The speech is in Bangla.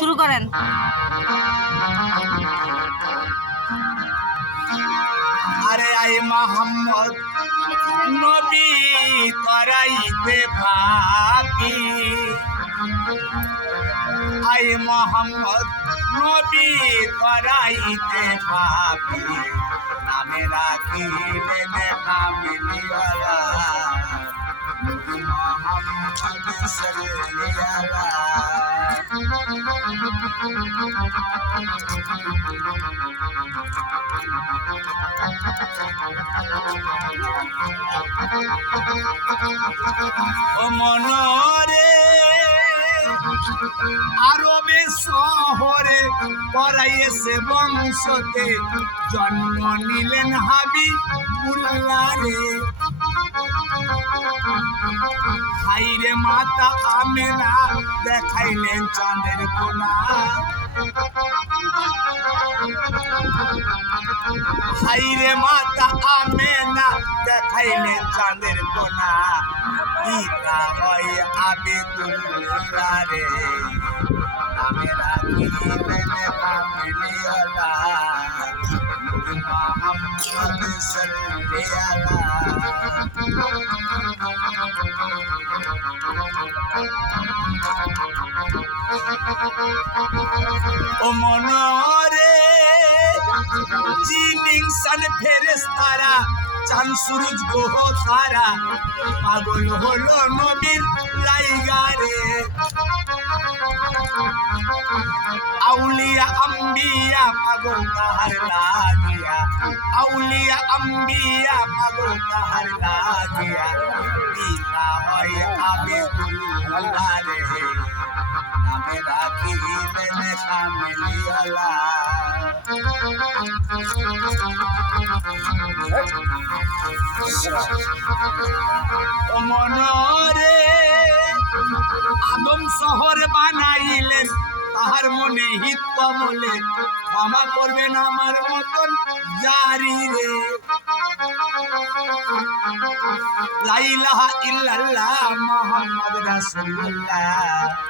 শুরু করেন। আরে আই মোহাম্মদ, নবী করাইতে ভাবি। আই মোহাম্মদ, নবী করাইতে ভাবি। নামে রাখিলে দেখা মিলিয়ালা মোহাম্মদ সাল্লাল্লাহু ও মনরে আরবে শহরে পড়াইয়েছে বংশতে জন্ম নিলেন হাবি উল্লারে হাইরে মাতা আমেনা দেখাইলেন চাঁদের কোনা। হাইরে মাতা আমেনা দেখাইলেন চাঁদের কোনা। পিতা হয় আবেদুল্লাহ রে নামে রাখিলেন কামিলিয়ালা মোহাম্মদ সাল্লাল্লাহু ও মনরে জিনিং সান ফেরেস তারা, চান সুরজ গোহ তারা। পাগল হলো নবীর লাইগারে। আউলিয়া, আম্বিয়া, পাগল তাহার লাগিয়া। আউলিয়া, আম্বিয়া, পাগল তাহার লাগিয়া। মনরে আদম শহর বানাইলেন তাহার মনে হিত কমলে ক্ষমা করবেন আমার মতন জারি রে। লাইলাহা ইল্লাল্লাহ মুহাম্মদ রাসূলুল্লাহ।